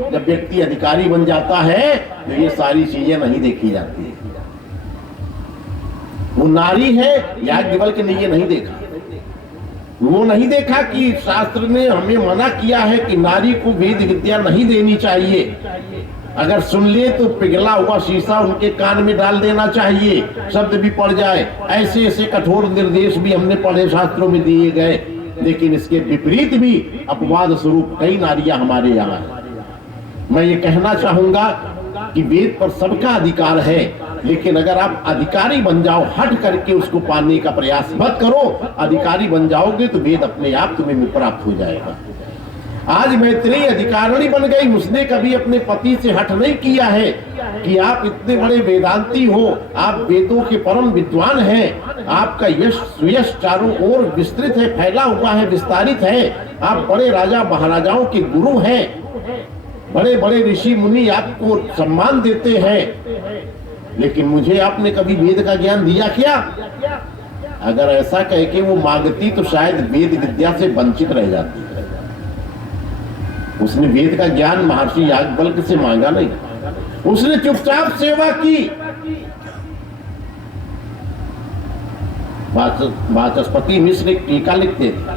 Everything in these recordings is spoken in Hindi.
जब व्यक्ति अधिकारी बन जाता है तो ये सारी चीजें नहीं देखी जाती है। वो नारी है, याज्ञवल्क्य ने ये नहीं देखा। वो नहीं देखा कि शास्त्र ने हमें मना किया है कि नारी को वेद विद्या नहीं देनी चाहिए। अगर सुन ले तो पिघला हुआ शीशा उनके कान में डाल देना चाहिए, शब्द भी पड़ जाए। ऐसे ऐसे कठोर निर्देश भी हमने पढ़े, शास्त्रों में दिए गए। लेकिन इसके विपरीत भी अपवाद स्वरूप कई नारियां हमारे यहाँ हैं। मैं ये कहना चाहूंगा कि वेद पर सबका अधिकार है, लेकिन अगर आप अधिकारी बन जाओ, हट करके उसको पाने का प्रयास मत करो। अधिकारी बन जाओगे तो वेद अपने आप तुम्हें प्राप्त हो जाएगा। आज मैत्रेयी अधिकारिणी बन गई। उसने कभी अपने पति से हट नहीं किया है कि आप इतने बड़े वेदांती हो, आप वेदों के परम विद्वान हैं, आपका यश सुयश चारों ओर विस्तृत है, फैला हुआ है, विस्तारित है। आप बड़े राजा महाराजाओं के गुरु हैं, बड़े बड़े ऋषि मुनि आपको सम्मान देते हैं, लेकिन मुझे आपने कभी वेद का ज्ञान दिया क्या? अगर ऐसा कह के वो मांगती तो शायद वेद विद्या से वंचित रह जाती। उसने वेद का ज्ञान महर्षि याज्ञवल्क्य से मांगा नहीं, उसने चुपचाप सेवा की। वाचस्पति मिश्र एक टीका लिखते थे,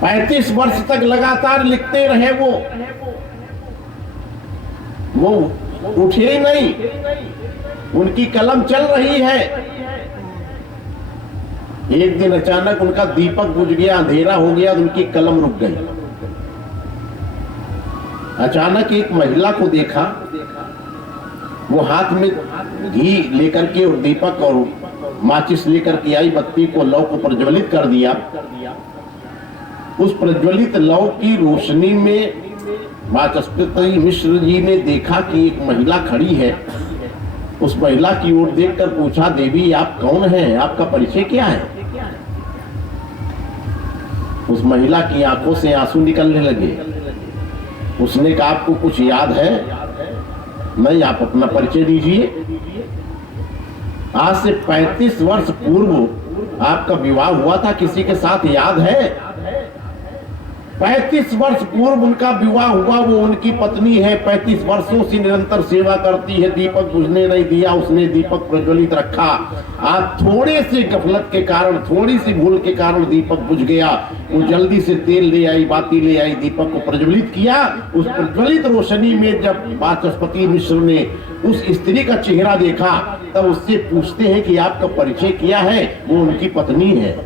35 वर्ष तक लगातार लिखते रहे। वो उठे ही नहीं, उनकी कलम चल रही है। एक दिन अचानक उनका दीपक बुझ गया, अंधेरा हो गया, उनकी कलम रुक गई। अचानक एक महिला को देखा, वो हाथ में घी लेकर के और दीपक और माचिस लेकर के आई, बत्ती को लौ को प्रज्वलित कर दिया। उस प्रज्वलित लौ की रोशनी में वाचस्पति मिश्र जी ने देखा कि एक महिला खड़ी है। उस महिला की ओर देखकर पूछा, देवी आप कौन हैं, आपका परिचय क्या है? उस महिला की आंखों से आंसू निकलने लगे। उसने कहा, आपको कुछ याद है? नहीं, आप अपना परिचय दीजिए। आज से 35 वर्ष पूर्व आपका विवाह हुआ था किसी के साथ, याद है? 35 वर्ष पूर्व उनका विवाह हुआ, वो उनकी पत्नी है, 35 वर्षों से निरंतर सेवा करती है। दीपक बुझने नहीं दिया, उसने दीपक प्रज्वलित रखा। आज थोड़े से गफलत के कारण, थोड़ी सी भूल के कारण दीपक बुझ गया। वो जल्दी से तेल ले आई, बाती ले आई, दीपक को प्रज्वलित किया। उस प्रज्वलित रोशनी में जब वाचस्पति मिश्र ने उस स्त्री का चेहरा देखा, तब उससे पूछते हैं कि आपका परिचय क्या है? वो उनकी पत्नी है।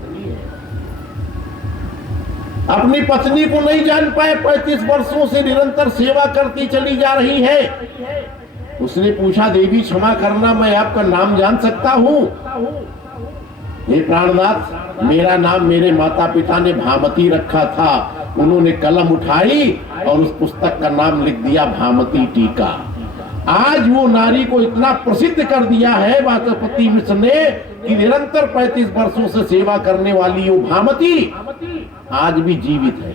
अपनी पत्नी को नहीं जान पाए, 35 वर्षों से निरंतर सेवा करती चली जा रही है। उसने पूछा, देवी क्षमा करना, मैं आपका नाम जान सकता हूँ? हे प्राणनाथ, मेरा नाम मेरे माता पिता ने भामती रखा था। उन्होंने कलम उठाई और उस पुस्तक का नाम लिख दिया भामती टीका। आज वो नारी को इतना प्रसिद्ध कर दिया है वाचस्पति मिश्र ने कि निरंतर 35 वर्षों से सेवा करने वाली वो भामती आज भी जीवित है,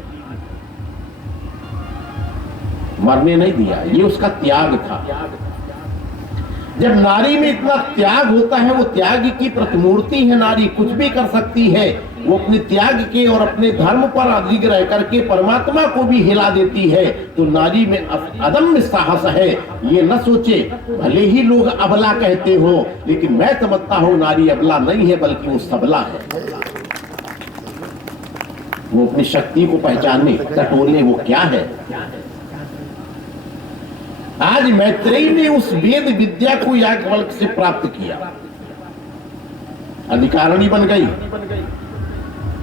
मरने नहीं दिया। ये उसका त्याग था। जब नारी में इतना त्याग होता है, वो त्याग की प्रतिमूर्ति है नारी, कुछ भी कर सकती है। वो अपने त्याग के और अपने धर्म पर अडिग रह करके परमात्मा को भी हिला देती है। तो नारी में अदम्य साहस है। ये न सोचे, भले ही लोग अबला कहते हो, लेकिन मैं समझता हूं नारी अबला नहीं है, बल्कि वो सबला है। वो अपनी शक्ति को पहचाने, टटोले वो क्या है। आज मैत्रेयी ने उस वेद विद्या को याज्ञवल्क्य से प्राप्त किया, अधिकारिणी बन गई।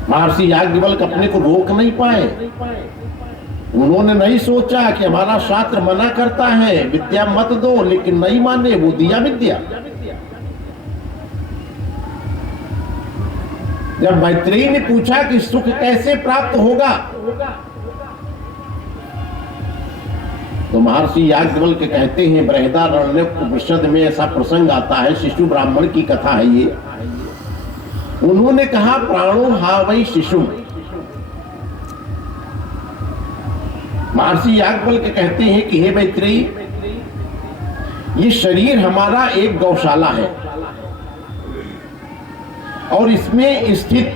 महर्षि याज्ञवल्क्य अपने को रोक नहीं पाए। उन्होंने नहीं सोचा कि हमारा शास्त्र मना करता है विद्या मत दो, लेकिन नहीं माने, वो दिया विद्या। जब मैत्रेयी ने पूछा कि सुख कैसे प्राप्त होगा, तो महर्षि याज्ञवल्क्य कहते हैं, बृहदारण्यक उपनिषद में ऐसा प्रसंग आता है, शिशु ब्राह्मण की कथा है ये। उन्होंने कहा, प्राणो हा वै शिशु। महर्षि याज्ञवल्क्य कहते हैं कि हे मैत्रेयी, ये शरीर हमारा एक गौशाला है और इसमें स्थित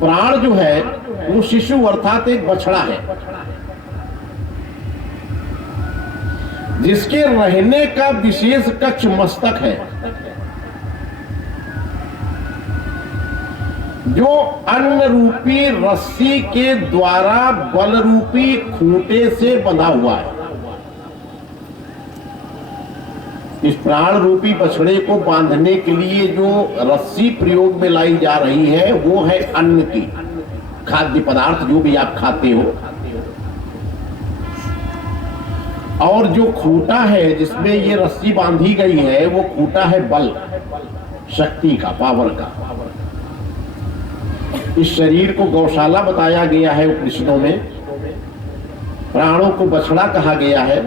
प्राण जो है वो शिशु अर्थात एक बछड़ा है, जिसके रहने का विशेष कक्ष मस्तक है, जो अन्न रूपी रस्सी के द्वारा बल रूपी खूंटे से बंधा हुआ है। इस प्राण रूपी बछड़े को बांधने के लिए जो रस्सी प्रयोग में लाई जा रही है वो है अन्न की, खाद्य पदार्थ जो भी आप खाते हो। और जो खूंटा है जिसमें ये रस्सी बांधी गई है वो खूंटा है बल, शक्ति का, पावर का। इस शरीर को गौशाला बताया गया है उपनिषदों में, प्राणों को बछड़ा कहा गया है,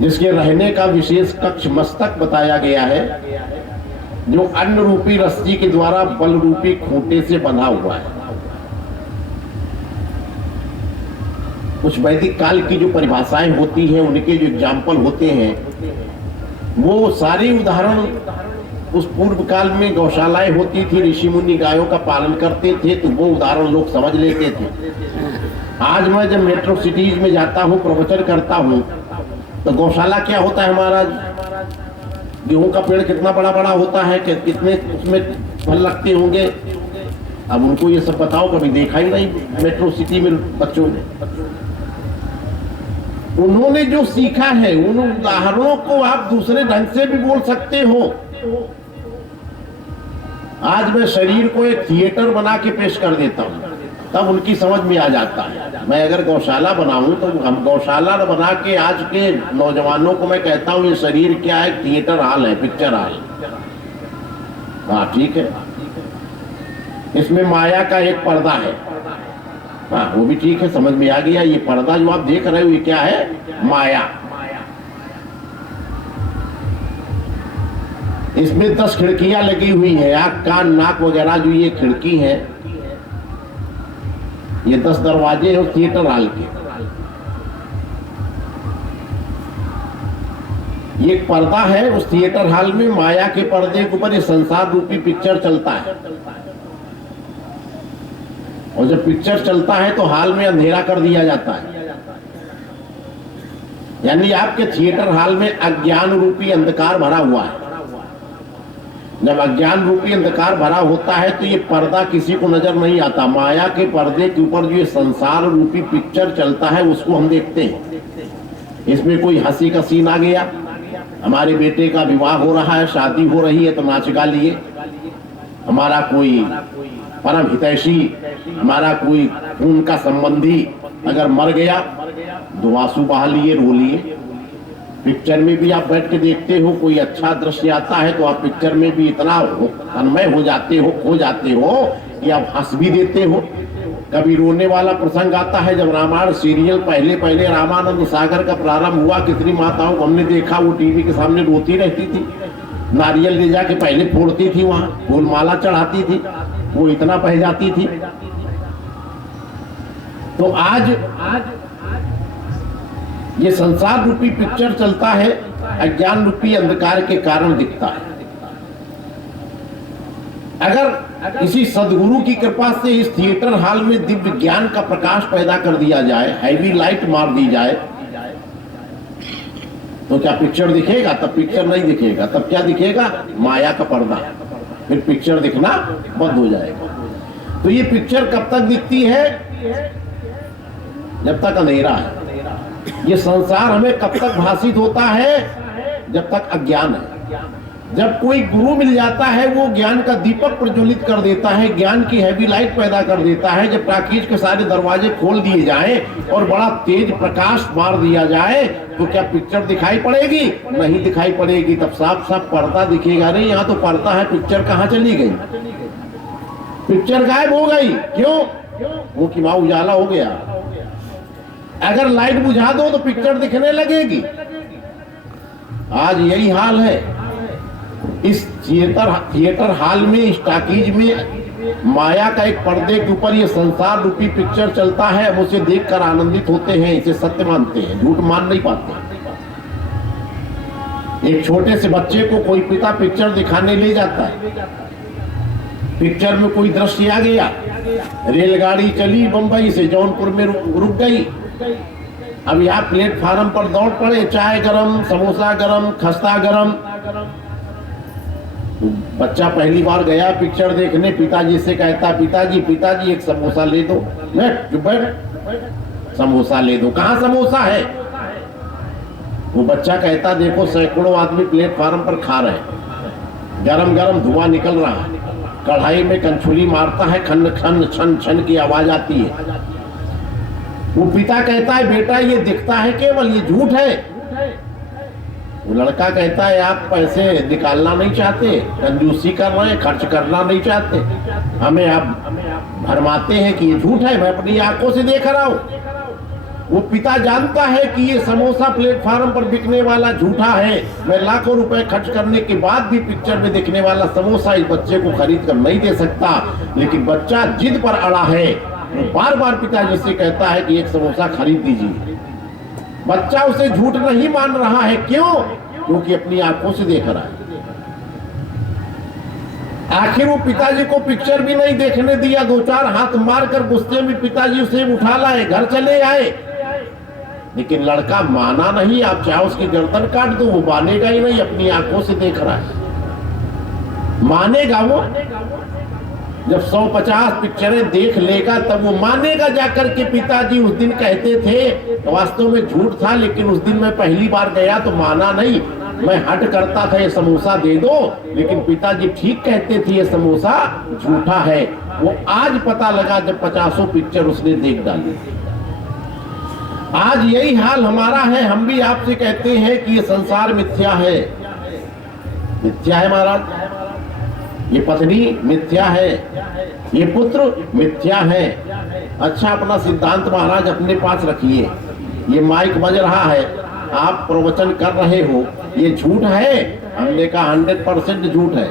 जिसके रहने का विशेष कक्ष मस्तक बताया गया है, जो अन्न रूपी रस्सी के द्वारा बल रूपी खूंटे से बंधा हुआ है। कुछ वैदिक काल की जो परिभाषाएं होती हैं, उनके जो एग्जाम्पल होते हैं, वो सारे उदाहरण उस पूर्व काल में गौशालाएं होती थी, ऋषि मुनि गायों का पालन करते थे, तो वो उदाहरण लोग समझ लेते थे। आज मैं जब मेट्रो सिटीज में जाता हूँ, प्रवचन करता हूँ, तो गौशाला क्या होता है महाराज, गेहूं का पेड़ कितना बड़ा बड़ा होता है, कितने उसमें फल लगते होंगे, अब उनको ये सब बताओ, कभी देखा ही नहीं मेट्रो सिटी में बच्चों ने। उन्होंने जो सीखा है उन उदाहरणों को आप दूसरे ढंग से भी बोल सकते हो। आज मैं शरीर को एक थिएटर बना के पेश कर देता हूँ, तब उनकी समझ में आ जाता है। मैं अगर गौशाला बनाऊं तो हम गौशाला बना के आज के नौजवानों को मैं कहता हूँ ये शरीर क्या है, थिएटर हॉल है, पिक्चर हॉल। हाँ ठीक है, इसमें माया का एक पर्दा है, हाँ वो भी ठीक है, समझ में आ गया। ये पर्दा जो आप देख रहे हो ये क्या है, माया। इसमें 10 खिड़कियां लगी हुई हैं, आँख कान नाक वगैरह जो ये खिड़की है, ये 10 दरवाजे हैं थिएटर हॉल के। ये एक पर्दा है, उस थिएटर हॉल में माया के पर्दे के ऊपर ये संसार रूपी पिक्चर चलता है। और जब पिक्चर चलता है तो हॉल में अंधेरा कर दिया जाता है, यानी आपके थिएटर हॉल में अज्ञान रूपी अंधकार भरा हुआ है। जब अज्ञान रूपी अंधकार भरा होता है तो ये पर्दा किसी को नजर नहीं आता। माया के पर्दे के ऊपर जो ये संसार रूपी पिक्चर चलता है उसको हम देखते हैं। इसमें कोई हंसी का सीन आ गया, हमारे बेटे का विवाह हो रहा है, शादी हो रही है तो नाच गा लिए, हमारा कोई परम हितैषी, हमारा कोई खून का संबंधी अगर मर गया तो आंसू बहा लिए, रो लिए। पिक्चर में भी आप बैठ के देखते हो, कोई अच्छा दृश्य आता है तो आप पिक्चर में भी इतना तन्मय हो जाते हो, खो जाते हो कि आप हंस भी देते हो। कभी रोने वाला प्रसंग आता है, जब रामायण सीरियल पहले रामानंद सागर का प्रारंभ हुआ, कितनी माताओं को हमने देखा वो टीवी के सामने रोती रहती थी, नारियल ले जाके पहले फोड़ती थी, वहां फूलमाला चढ़ाती थी, वो इतना बह जाती थी। तो आज ये संसार रूपी पिक्चर चलता है, अज्ञान रूपी अंधकार के कारण दिखता है। अगर किसी सदगुरु की कृपा से इस थिएटर हॉल में दिव्य ज्ञान का प्रकाश पैदा कर दिया जाए, हैवी लाइट मार दी जाए, तो क्या पिक्चर दिखेगा? तब पिक्चर नहीं दिखेगा। तब क्या दिखेगा? माया का पर्दा। फिर पिक्चर दिखना बंद हो जाएगा। तो ये पिक्चर कब तक दिखती है? जब तक अंधेरा है। ये संसार हमें कब तक भाषित होता है? जब तक अज्ञान है। जब कोई गुरु मिल जाता है वो ज्ञान का दीपक प्रज्वलित कर देता है, ज्ञान की हैवी लाइट पैदा कर देता है। जब टाकीज के सारे दरवाजे खोल दिए जाएं और बड़ा तेज प्रकाश मार दिया जाए तो क्या पिक्चर दिखाई पड़ेगी? नहीं दिखाई पड़ेगी। तब साफ साफ पर्दा दिखेगा। अरे यहाँ तो पर्दा है, पिक्चर कहाँ चली गई? पिक्चर गायब हो गई। क्यों? वो कि वहां उजाला हो गया। अगर लाइट बुझा दो तो पिक्चर दिखने लगेगी। आज यही हाल है। इस थिएटर हॉल में, इस टाकीज में माया का एक पर्दे के ऊपर ये संसार रूपी पिक्चर चलता है। हम उसे देखकर आनंदित होते हैं, इसे सत्य मानते हैं, झूठ मान नहीं पाते। एक छोटे से बच्चे को कोई पिता पिक्चर दिखाने ले जाता है, पिक्चर में कोई दृश्य आ गया, रेलगाड़ी चली बंबई से जौनपुर में रुक गई। अब यहाँ प्लेटफार्म पर दौड़ पड़े, चाय गरम, समोसा गरम, खस्ता गरम। बच्चा पहली बार गया पिक्चर देखने, पिताजी से कहता, पिताजी एक समोसा ले दो। बैठ, समोसा ले दो। कहाँ समोसा है? वो बच्चा कहता, देखो सैकड़ों आदमी प्लेटफार्म पर खा रहे हैं, गरम गरम धुआं निकल रहा है, कढ़ाई में कंछुली मारता है, खन खन छन छन की आवाज आती है। वो पिता कहता है, बेटा ये दिखता है केवल, ये झूठ है। वो लड़का कहता है, आप पैसे निकालना नहीं चाहते, कंजूसी कर रहे हैं, खर्च करना नहीं चाहते, हमें आप भरमाते हैं कि ये झूठ है, मैं अपनी आंखों से देख रहा हूं। वो पिता जानता है कि ये समोसा प्लेटफार्म पर बिकने वाला झूठा है, मैं लाखों रुपए खर्च करने के बाद भी पिक्चर में दिखने वाला समोसा इस बच्चे को खरीद कर नहीं दे सकता। लेकिन बच्चा जिद पर अड़ा है, वो बार बार पिताजी से कहता है कि एक समोसा खरीद दीजिए। बच्चा उसे झूठ नहीं मान रहा है, क्यों? क्योंकि अपनी आंखों से देख रहा है। आखिर वो पिताजी को पिक्चर भी नहीं देखने दिया, दो चार हाथ मारकर गुस्से में पिताजी उसे उठा लाए, घर चले आए। लेकिन लड़का माना नहीं। आप चाहे उसकी गर्दन काट दो, वो मानेगा ही नहीं, अपनी आंखों से देख रहा है। मानेगा वो जब 150 पिक्चरें देख लेगा, तब वो मानेगा जाकर के पिताजी उस दिन कहते थे, तो वास्तव में झूठ था, लेकिन उस दिन मैं पहली बार गया तो माना नहीं, मैं हट करता था ये समोसा दे दो, लेकिन पिताजी ठीक कहते थे ये समोसा झूठा है। वो आज पता लगा जब 50 पिक्चर उसने देख डाली। आज यही हाल हमारा है। हम भी आपसे कहते हैं कि ये संसार मिथ्या है। मिथ्या है महाराज, ये पत्नी मिथ्या है, ये पुत्र मिथ्या है। अच्छा, अपना सिद्धांत महाराज अपने पास रखिए। ये माइक बज रहा है, आप प्रवचन कर रहे हो, ये झूठ है? हमने कहा 100% झूठ है।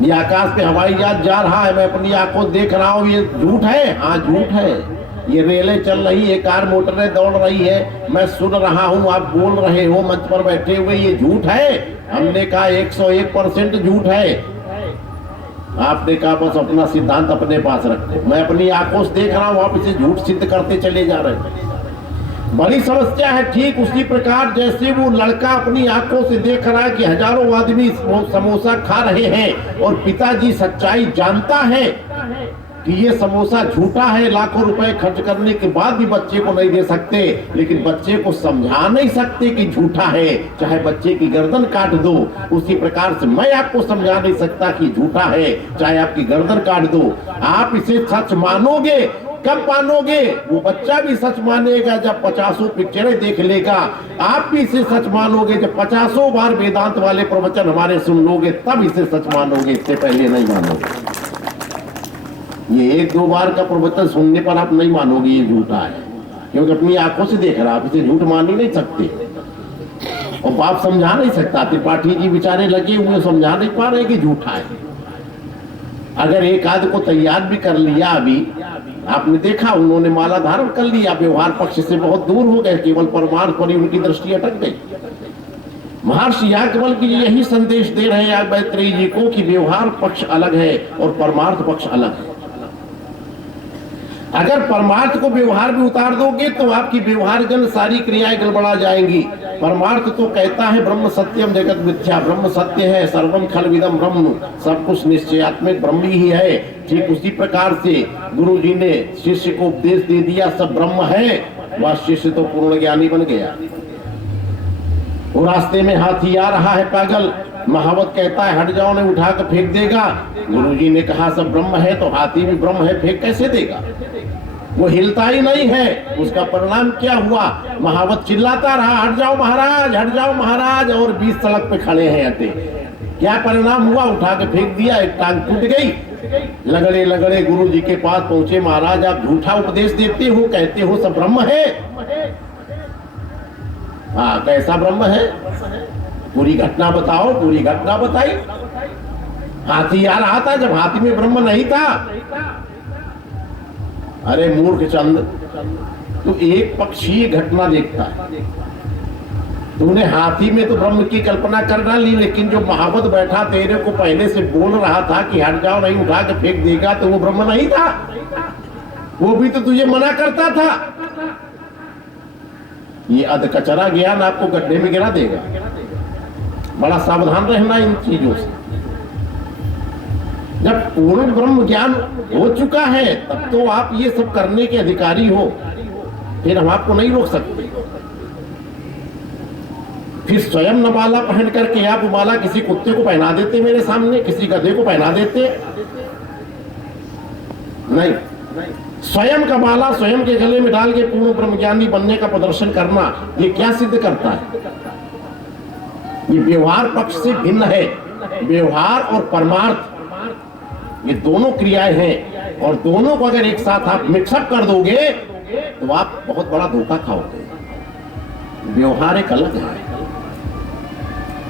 ये आकाश पे हवाई जहाज जा रहा है, मैं अपनी आंखों देख रहा हूं, ये झूठ है? हाँ झूठ है। ये रेलें चल रही है, कार मोटरें दौड़ रही है, मैं सुन रहा हूं, आप बोल रहे हो मंच पर बैठे हुए, ये झूठ है? हमने कहा 101% झूठ है। आपने कहा बस अपना सिद्धांत अपने पास रखो, मैं अपनी आंखों से देख रहा हूं, आप इसे झूठ सिद्ध करते चले जा रहे हैं। बड़ी समस्या है। ठीक उसी प्रकार जैसे वो लड़का अपनी आंखों से देख रहा है कि हजारों आदमी समोसा खा रहे हैं और पिताजी सच्चाई जानता है कि ये समोसा झूठा है, लाखों रुपए खर्च करने के बाद भी बच्चे को नहीं दे सकते, लेकिन बच्चे को समझा नहीं सकते कि झूठा है, चाहे बच्चे की गर्दन काट दो। उसी प्रकार से मैं आपको समझा नहीं सकता कि झूठा है, चाहे आपकी गर्दन काट दो। आप इसे सच मानोगे, कब मानोगे? वो बच्चा भी सच मानेगा जब 50 पिक्चरें देख लेगा। आप भी इसे सच मानोगे जब 50 बार वेदांत वाले प्रवचन हमारे सुन लोगे, तब इसे सच मानोगे, इससे पहले नहीं मानोगे। ये 1-2 बार का प्रवचन सुनने पर आप नहीं मानोगे ये झूठा है, क्योंकि अपनी आंखों से देख रहा, आप इसे झूठ मान ही नहीं सकते और आप समझा नहीं सकता। त्रिपाठी जी बेचारे लगे हुए समझा नहीं पा रहे कि झूठा है। अगर एक आध को तैयार भी कर लिया, अभी आपने देखा उन्होंने माला धारण कर लिया, व्यवहार पक्ष से बहुत दूर हो गए, केवल परमार्थ पर ही उनकी दृष्टि अटक गई। महर्षि याज्ञवल्क्य जी यही संदेश दे रहे हैं मैत्रेयी जी को कि व्यवहार पक्ष अलग है और परमार्थ पक्ष अलग है। अगर परमार्थ को व्यवहार में उतार दोगे तो आपकी व्यवहार जन सारी क्रियाएं गड़बड़ा जाएंगी। परमार्थ तो कहता है ब्रह्म सत्यम जगत मिथ्या, ब्रह्म सत्य है, सर्वम खलविदम ब्रह्म, सब कुछ निश्चयात्मक ब्रह्म ही है। ठीक उसी प्रकार से गुरु जी ने शिष्य को उपदेश दे दिया सब ब्रह्म है, वह शिष्य तो पूर्ण ज्ञानी बन गया। वो रास्ते में हाथी आ रहा है पागल, महावत कहता है हट जाओ, ने उठा कर फेंक देगा। गुरुजी ने कहा सब ब्रह्म है, तो हाथी भी ब्रह्म है, फेंक कैसे देगा? वो हिलता ही नहीं है। उसका परिणाम क्या हुआ? महावत चिल्लाता रहा हट जाओ महाराज, हट जाओ महाराज, और 20 सड़क पे खड़े हैं हटे। क्या परिणाम हुआ? उठा के फेंक दिया, एक टांग टूट गई। लगड़े लगड़े गुरु जी के पास पहुंचे, महाराज आप झूठा उपदेश देते हो, कहते हो सब ब्रह्म है। हाँ, कैसा ब्रह्म है? पूरी घटना बताओ। पूरी घटना बताई। हाथी आ रहा था जब हाथी में ब्रह्म नहीं था। अरे मूर्ख चंद, तो एक पक्षीय घटना देखता है, तूने हाथी में तो ब्रह्म की कल्पना कर डाली, लेकिन जो महावत बैठा तेरे को पहले से बोल रहा था कि हट जाओ नहीं उठा के फेंक देगा, तो वो ब्रह्म नहीं था, वो भी तो तुझे मना करता था। ये अध कचरा ज्ञान आपको गड्ढे में गिरा देगा। बड़ा सावधान रहना इन चीजों से। जब पूर्ण ब्रह्म ज्ञान हो चुका है तब तो आप ये सब करने के अधिकारी हो, फिर हम आपको नहीं रोक सकते। फिर स्वयं न माला पहन करके आप माला किसी कुत्ते को पहना देते मेरे सामने, किसी गधे को पहना देते, नहीं। स्वयं का माला स्वयं के गले में डाल के पूर्ण ब्रह्मज्ञानी बनने का प्रदर्शन करना, ये क्या सिद्ध करता है? ये व्यवहार पक्ष से भिन्न है। व्यवहार और परमार्थ ये दोनों क्रियाएं हैं, और दोनों को अगर एक साथ आप मिक्सअप कर दोगे तो आप बहुत बड़ा धोखा खाओगे। व्यवहार एक अलग है।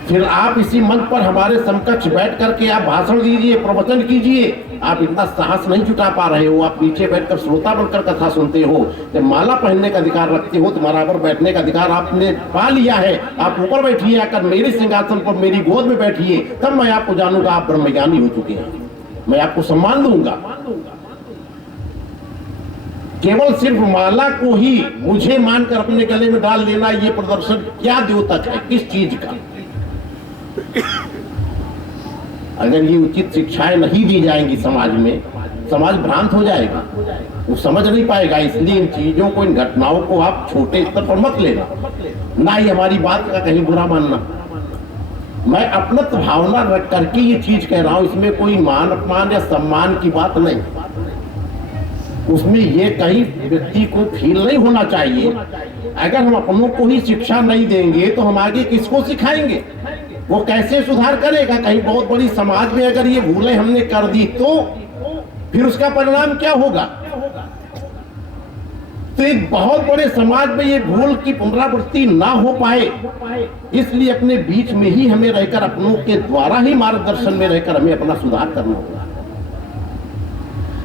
फिर आप इसी मंच पर हमारे समकक्ष बैठ करके आप भाषण दीजिए, प्रवचन कीजिए, आप इतना साहस नहीं जुटा पा रहे हो। आप पीछे बैठकर श्रोता बनकर कथा सुनते हो। जब माला पहनने का अधिकार रखते हो तो बराबर बैठने का अधिकार आपने पा लिया है। आप ऊपर बैठिए, आकर मेरे सिंहासन पर मेरी गोद में बैठिए, तब मैं आपको जानूंगा आप ब्रह्मज्ञानी हो चुके हैं। मैं आपको सम्मान दूंगा। केवल सिर्फ माला को ही मुझे मानकर अपने गले में डाल लेना, ये प्रदर्शन क्या द्योतक है, किस चीज का? अगर ये उचित शिक्षाएं नहीं दी जाएंगी समाज में, समाज भ्रांत हो जाएगा, वो समझ नहीं पाएगा। इसलिए इन चीजों को, इन घटनाओं को आप छोटे स्तर पर मत लेना, ना ही हमारी बात का कहीं बुरा मानना। मैं अपनत्व भावना रख करके ये चीज कह रहा हूं, इसमें कोई मान अपमान या सम्मान की बात नहीं। उसमें ये कहीं व्यक्ति को फील नहीं होना चाहिए। अगर हम अपनों को ही शिक्षा नहीं देंगे तो हम आगे किसको सिखाएंगे? वो कैसे सुधार करेगा? कहीं बहुत बड़ी समाज में अगर ये भूलें हमने कर दी तो फिर उसका परिणाम क्या होगा? तो एक बहुत बड़े समाज में ये भूल की पुनरावृत्ति ना हो पाए, इसलिए अपने बीच में ही हमें रहकर, अपनों के द्वारा ही मार्गदर्शन में रहकर हमें अपना सुधार करना होगा।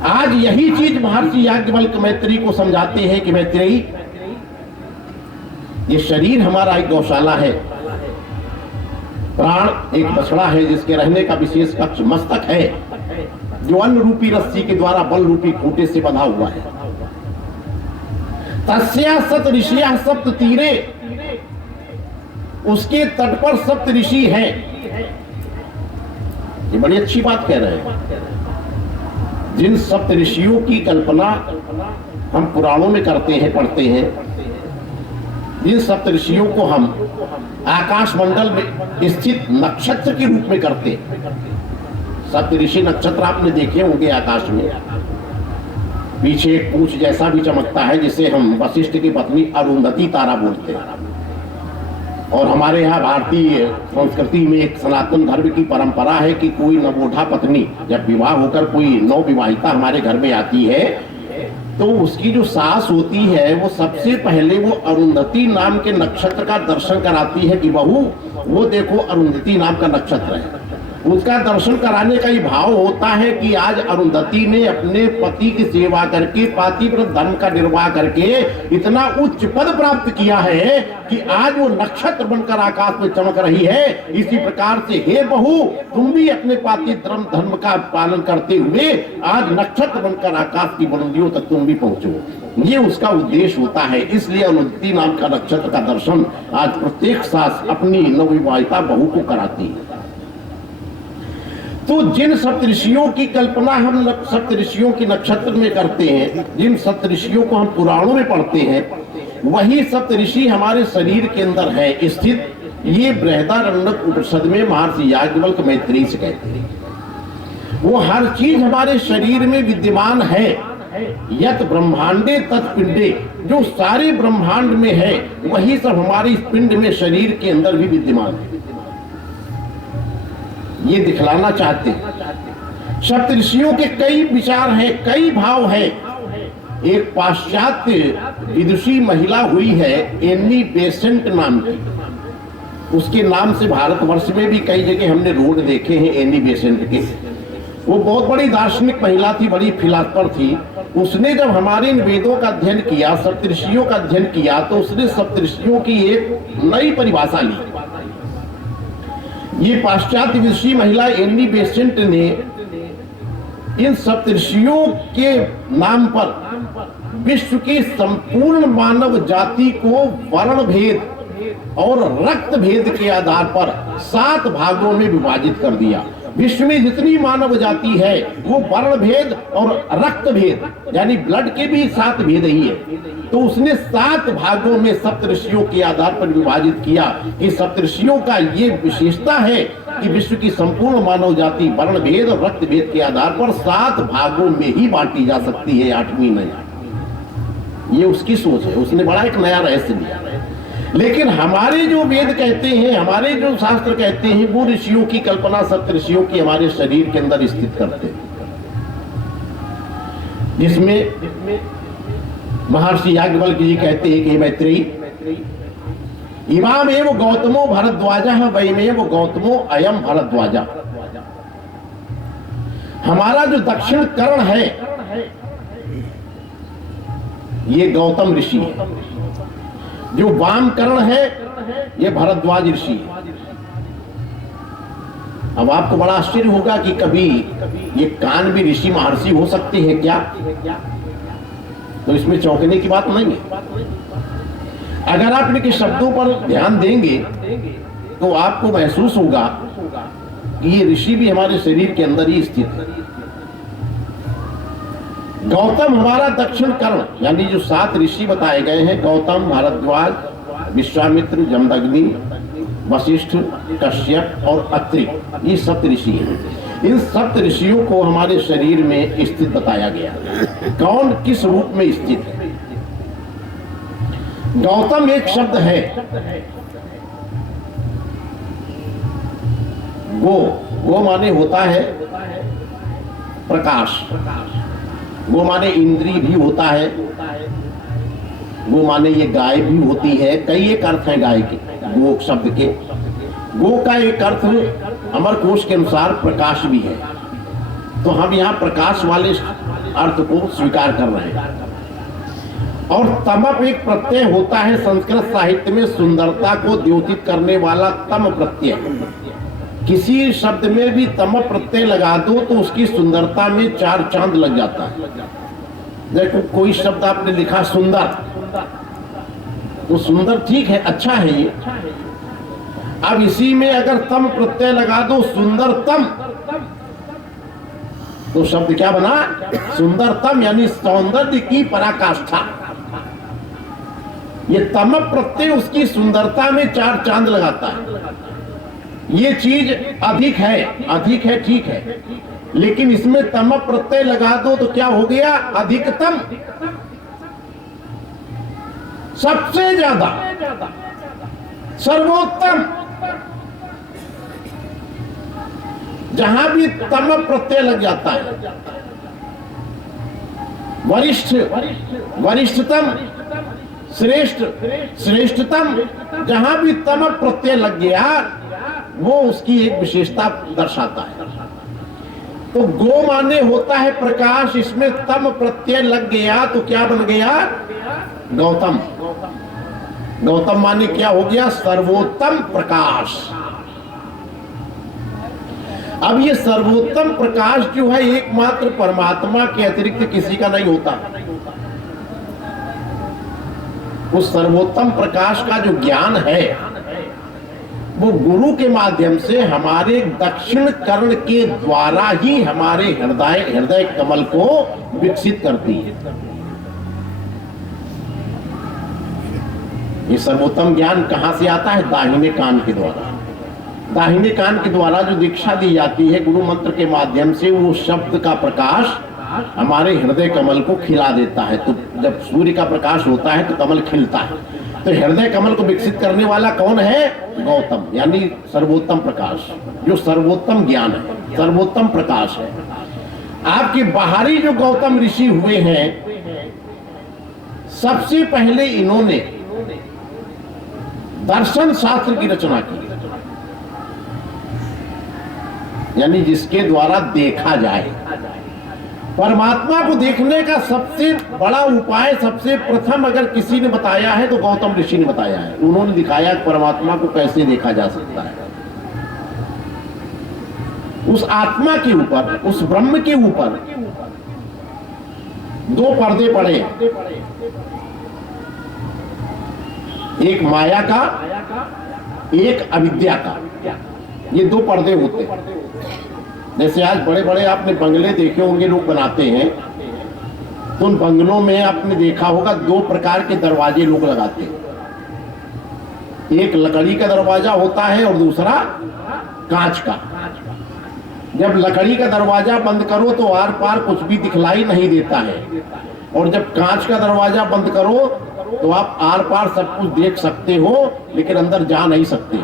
आज यही चीज महर्षि याज्ञवल्क्य मैत्री को समझाते हैं कि मैत्रेयी, ये शरीर हमारा एक गौशाला है, प्राण एक बछड़ा है जिसके रहने का विशेष कक्ष मस्तक है, जो अन्न रूपी रस्सी के द्वारा बल रूपी खूंटे से बंधा हुआ है। तस्या सत ऋषिया सप्त तीरे, उसके तट पर सप्त ऋषि हैं। ये बड़ी अच्छी बात कह रहे हैं। जिन सप्त ऋषियों की कल्पना हम पुराणों में करते हैं, पढ़ते हैं, जिन सप्त ऋषियों को हम आकाश मंडल में स्थित नक्षत्र के रूप में करते हैं, सप्त ऋषि नक्षत्र आपने देखे होंगे आकाश में, पीछे एक पूंछ जैसा भी चमकता है, जिसे हम वशिष्ठ की पत्नी अरुंधति तारा बोलते हैं। और हमारे यहाँ भारतीय संस्कृति में एक सनातन धर्म की परंपरा है कि कोई नवोढ़ा पत्नी जब विवाह होकर कोई नवविवाहिता हमारे घर में आती है तो उसकी जो सास होती है वो सबसे पहले वो अरुंधति नाम के नक्षत्र का दर्शन कराती है कि बहू वो देखो अरुंधति नाम का नक्षत्र है। उसका दर्शन कराने का ही भाव होता है कि आज अरुंधति ने अपने पति की सेवा करके पातिव्रत धर्म का निर्वाह करके इतना उच्च पद प्राप्त किया है कि आज वो नक्षत्र बनकर आकाश में चमक रही है। इसी प्रकार से हे बहू, तुम भी अपने पातिव्रत धर्म का पालन करते हुए आज नक्षत्र बनकर आकाश की बुलंदियों तक तुम भी पहुंचो। ये उसका उद्देश्य होता है। इसलिए अरुंधति नाम का नक्षत्र का दर्शन आज प्रत्येक सास अपनी नवविवाहिता बहू को कराती है। तो जिन सप्तऋषियों की कल्पना हम सप्तऋषियों के नक्षत्र में करते हैं, जिन सप्तऋषियों को हम पुराणों में पढ़ते हैं, वही सप्तऋषि हमारे शरीर के अंदर है स्थित। ये बृहदारण्यक उपनिषद में महर्षि याज्ञवल्क्य मैत्रेयी से कहते हैं। वो हर चीज हमारे शरीर में विद्यमान है। यत ब्रह्मांडे तत्पिंडे, जो सारे ब्रह्मांड में है वही सब हमारे इस पिंड में, शरीर के अंदर भी विद्यमान है। ये दिखलाना चाहते हैं। सप्तऋषियों के कई विचार हैं, कई भाव हैं। एक पाश्चात्य विदुषी महिला हुई है एनी बेसेंट नाम की, उसके नाम से भारतवर्ष में भी कई जगह हमने रोड देखे हैं एनी बेसेंट के। वो बहुत बड़ी दार्शनिक महिला थी, बड़ी फिलासफर थी। उसने जब हमारे इन वेदों का अध्ययन किया, सप्तऋषियों का अध्ययन किया, तो उसने सप्तऋषियों की एक नई परिभाषा ली। ये पाश्चात्य विदुषी महिला एनी बेसेंट ने इन सप्तऋषियों के नाम पर विश्व की संपूर्ण मानव जाति को वर्ण भेद और रक्त भेद के आधार पर 7 भागों में विभाजित कर दिया। विश्व में जितनी मानव जाति है वो वर्ण भेद और रक्त भेद यानी ब्लड के भी 7 भेद ही है। तो उसने 7 भागों में सप्तऋषियों के आधार पर विभाजित किया कि सप्तऋषियों का ये विशेषता है कि विश्व की संपूर्ण मानव जाति वर्ण भेद और रक्त भेद के आधार पर 7 भागों में ही बांटी जा सकती है, 8वीं नहीं। ये उसकी सोच है, उसने बड़ा एक नया रहस्य दिया। लेकिन हमारे जो वेद कहते हैं, हमारे जो शास्त्र कहते हैं, वो ऋषियों की कल्पना सप्तऋषियों की हमारे शरीर के अंदर स्थित करते हैं, जिसमें महर्षि याज्ञवल्क्य जी कहते हैं कि मैत्रेयी इमामेव गौतमो भरद्वाजः वयमेव गौतमो अयम भरद्वाजा। हमारा जो दक्षिण कर्ण है ये गौतम ऋषि है, जो वाम कर्ण है ये भरद्वाज ऋषि है। अब आपको बड़ा आश्चर्य होगा कि कभी ये कान भी ऋषि महर्षि हो सकते हैं क्या? तो इसमें चौंकने की बात नहीं है। अगर आप इनके शब्दों पर ध्यान देंगे तो आपको महसूस होगा कि ये ऋषि भी हमारे शरीर के अंदर ही स्थित है। गौतम हमारा दक्षिण कर्ण यानी जो 7 ऋषि बताए गए हैं, गौतम, भारद्वाज, विश्वामित्र, जमदग्नि, वशिष्ठ, कश्यप और अत्रि, ये 7 ऋषि हैं। इन 7 ऋषियों को हमारे शरीर में स्थित बताया गया। कौन किस रूप में स्थित है? गौतम एक शब्द है, गो माने होता है प्रकाश, गो माने इंद्री भी होता है, गो माने ये गाय भी होती है। कई एक अर्थ है गाय के, गो शब्द के। गो का एक अर्थ अमरकोश के अनुसार प्रकाश भी है, तो हम यहाँ प्रकाश वाले अर्थ को स्वीकार कर रहे हैं। और तमप एक प्रत्यय होता है संस्कृत साहित्य में सुंदरता को द्योतित करने वाला तम प्रत्यय। किसी शब्द में भी तम प्रत्यय लगा दो तो उसकी सुंदरता में 4 चांद लग जाता है। देखो कोई शब्द आपने लिखा सुंदर, तो सुंदर ठीक है, अच्छा है ये। अब इसी में अगर तम प्रत्यय लगा दो सुंदरतम, तो शब्द क्या बना? सुंदरतम, यानी सौंदर्य की पराकाष्ठा। ये तम प्रत्यय उसकी सुंदरता में 4 चांद लगाता है। ये चीज अधिक है ठीक है, लेकिन इसमें तम प्रत्यय लगा दो तो क्या हो गया? अधिकतम, सबसे ज्यादा, सर्वोत्तम। जहां भी तम प्रत्यय लग जाता है, वरिष्ठ, वरिष्ठतम, श्रेष्ठ, श्रेष्ठतम, जहां भी तम प्रत्यय लग गया वो उसकी एक विशेषता दर्शाता है। तो गो माने होता है प्रकाश, इसमें तम प्रत्यय लग गया तो क्या बन गया? गौतम। गौतम माने क्या हो गया? सर्वोत्तम प्रकाश। अब ये सर्वोत्तम प्रकाश जो है एकमात्र परमात्मा के अतिरिक्त किसी का नहीं होता। उस सर्वोत्तम प्रकाश का जो ज्ञान है वो गुरु के माध्यम से हमारे दक्षिण कर्ण के द्वारा ही हमारे हृदय कमल को विकसित करती है। ये सर्वोत्तम ज्ञान कहां से आता है? दाहिने कान के द्वारा। दाहिने कान के द्वारा जो दीक्षा दी जाती है गुरु मंत्र के माध्यम से, वो शब्द का प्रकाश हमारे हृदय कमल को खिला देता है। तो जब सूर्य का प्रकाश होता है तो कमल खिलता है। तो हृदय कमल को विकसित करने वाला कौन है? गौतम, यानी सर्वोत्तम प्रकाश, जो सर्वोत्तम ज्ञान है, सर्वोत्तम प्रकाश है। आपके बाहरी जो गौतम ऋषि हुए हैं, सबसे पहले इन्होंने दर्शन शास्त्र की रचना की। यानी जिसके द्वारा देखा जाए। परमात्मा को देखने का सबसे बड़ा उपाय सबसे प्रथम अगर किसी ने बताया है तो गौतम ऋषि ने बताया है। उन्होंने दिखाया परमात्मा को कैसे देखा जा सकता है। उस आत्मा के ऊपर, उस ब्रह्म के ऊपर दो पर्दे पड़े, एक माया का, एक अविद्या का। ये दो पर्दे होते हैं। जैसे आज बड़े बड़े आपने बंगले देखे होंगे, लोग बनाते हैं, तो उन बंगलों में आपने देखा होगा दो प्रकार के दरवाजे लोग लगाते हैं। एक लकड़ी का दरवाजा होता है और दूसरा कांच का। जब लकड़ी का दरवाजा बंद करो तो आर पार कुछ भी दिखलाई नहीं देता है, और जब कांच का दरवाजा बंद करो तो आप आर पार सब कुछ देख सकते हो लेकिन अंदर जा नहीं सकते।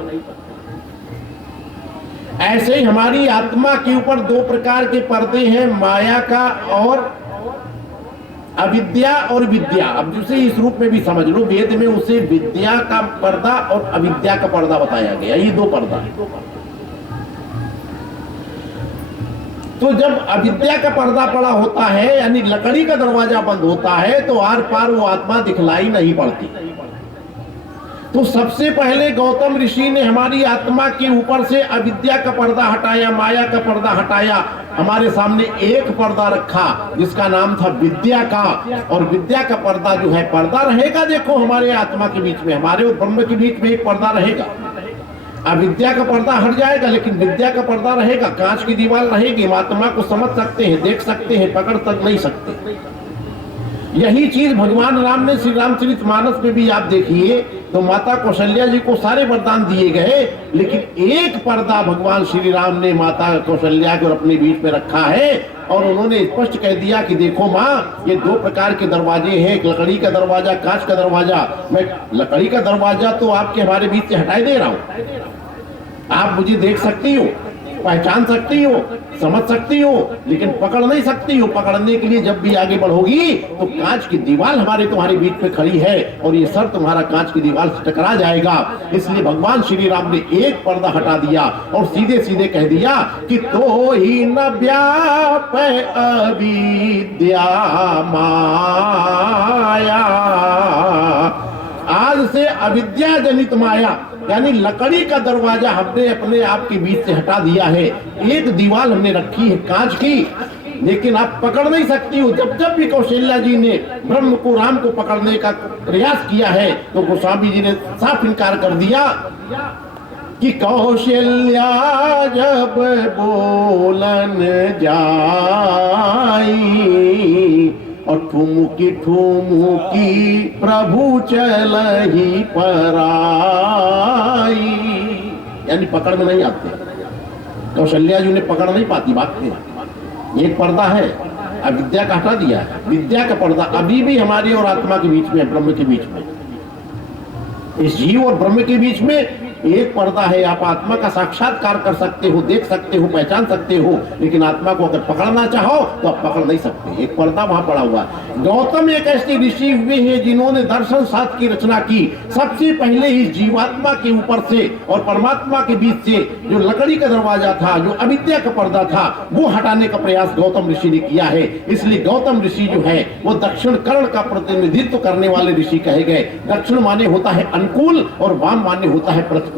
ऐसे ही हमारी आत्मा के ऊपर दो प्रकार के पर्दे हैं, माया का और अविद्या और विद्या। अब जिसे इस रूप में भी समझ लो, वेद में उसे विद्या का पर्दा और अविद्या का पर्दा बताया गया। ये दो पर्दा। तो जब अविद्या का पर्दा पड़ा होता है, यानी लकड़ी का दरवाजा बंद होता है, तो आर पार वो आत्मा दिखलाई नहीं पड़ती। तो सबसे पहले गौतम ऋषि ने हमारी आत्मा के ऊपर से अविद्या का पर्दा हटाया, माया का पर्दा हटाया, हमारे सामने एक पर्दा रखा जिसका नाम था विद्या का। और विद्या का पर्दा जो है, पर्दा रहेगा, देखो हमारे आत्मा के बीच में, हमारे और ब्रह्म के बीच में एक पर्दा रहेगा। अविद्या का पर्दा हट जाएगा लेकिन विद्या का पर्दा रहेगा, कांच की दीवार रहेगी। हम आत्मा को समझ सकते हैं, देख सकते हैं, पकड़ तक नहीं सकते। यही चीज भगवान राम ने श्री रामचरितमानस में भी आप देखिए तो माता कौशल्या जी को सारे वरदान दिए गए, लेकिन एक पर्दा भगवान श्री राम ने माता कौशल्या को अपने बीच में रखा है। और उन्होंने स्पष्ट कह दिया कि देखो माँ, ये दो प्रकार के दरवाजे हैं, एक लकड़ी का दरवाजा, कांच का दरवाजा। मैं लकड़ी का दरवाजा तो आपके हमारे बीच से हटाई दे रहा हूं, आप मुझे देख सकती हो, पहचान सकती हो, समझ सकती हो, लेकिन पकड़ नहीं सकती हो। पकड़ने के लिए जब भी आगे बढ़ोगी तो कांच की दीवार हमारे तुम्हारे बीच में खड़ी है और ये सर तुम्हारा कांच की दीवार से टकरा जाएगा। इसलिए भगवान श्री राम ने एक पर्दा हटा दिया और सीधे सीधे कह दिया कि तो ही न व्याप अविद्या माया। आज से अविद्या जनित माया, यानी लकड़ी का दरवाजा हमने अपने आप के बीच से हटा दिया है। एक दीवार हमने रखी है कांच की, लेकिन आप पकड़ नहीं सकती हो। जब जब भी कौशल्या जी ने ब्रह्म को, राम को पकड़ने का प्रयास किया है तो गोस्वामी जी ने साफ इनकार कर दिया कि कौशल्या जब बोलन जाई और ठुमुकी ठुमुकी प्रभु चलहि पराई। यानी पकड़ में नहीं आते, कौशल्या जी ने पकड़ नहीं पाती, भागते। एक पर्दा है, अविद्या का हटा दिया है। विद्या का पर्दा अभी भी हमारे और आत्मा के बीच में, ब्रह्म के बीच में, इस जीव और ब्रह्म के बीच में एक पर्दा है। आप आत्मा का साक्षात्कार कर सकते हो, देख सकते हो, पहचान सकते हो, लेकिन आत्मा को अगर पकड़ना चाहो तो आप पकड़ नहीं सकते। एक पर्दा वहां पड़ा हुआ है। गौतम एक ऐसे ऋषि हुए हैं जिन्होंने दर्शन शास्त्र की रचना की। सबसे पहले ही जीवात्मा के ऊपर से और परमात्मा के बीच से जो लकड़ी का दरवाजा था, जो अविद्या का पर्दा था, वो हटाने का प्रयास गौतम ऋषि ने किया है। इसलिए गौतम ऋषि जो है वो दक्षिण कर्ण का प्रतिनिधित्व करने वाले ऋषि कहे गए। दक्षिण माने होता है अनुकूल और वाम माने होता है प्रतिकूल।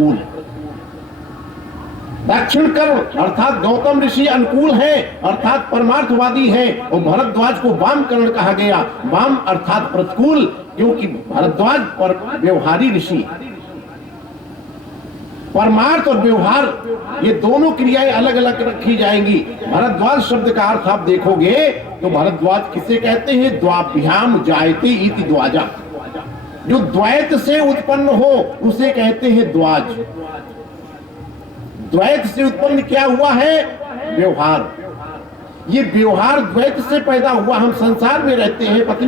दक्षिण कर्ण अर्थात गौतम ऋषि अनुकूल है, अर्थात परमार्थवादी है, और भरद्वाज को वाम कर्ण कहा गया। वाम अर्थात प्रतिकूल, क्योंकि भरद्वाज पर व्यवहारी ऋषि। परमार्थ और व्यवहार ये दोनों क्रियाएं अलग अलग रखी जाएंगी। भरद्वाज शब्द का अर्थ आप देखोगे तो भरद्वाज किसे कहते हैं? द्वाभ्याम जायते इति द्वाजा। जो द्वैत से उत्पन्न हो उसे कहते हैं द्वाज। द्वैत से उत्पन्न क्या हुआ है? व्यवहार। ये व्यवहार द्वैत से पैदा हुआ। हम संसार में रहते हैं, पत्नी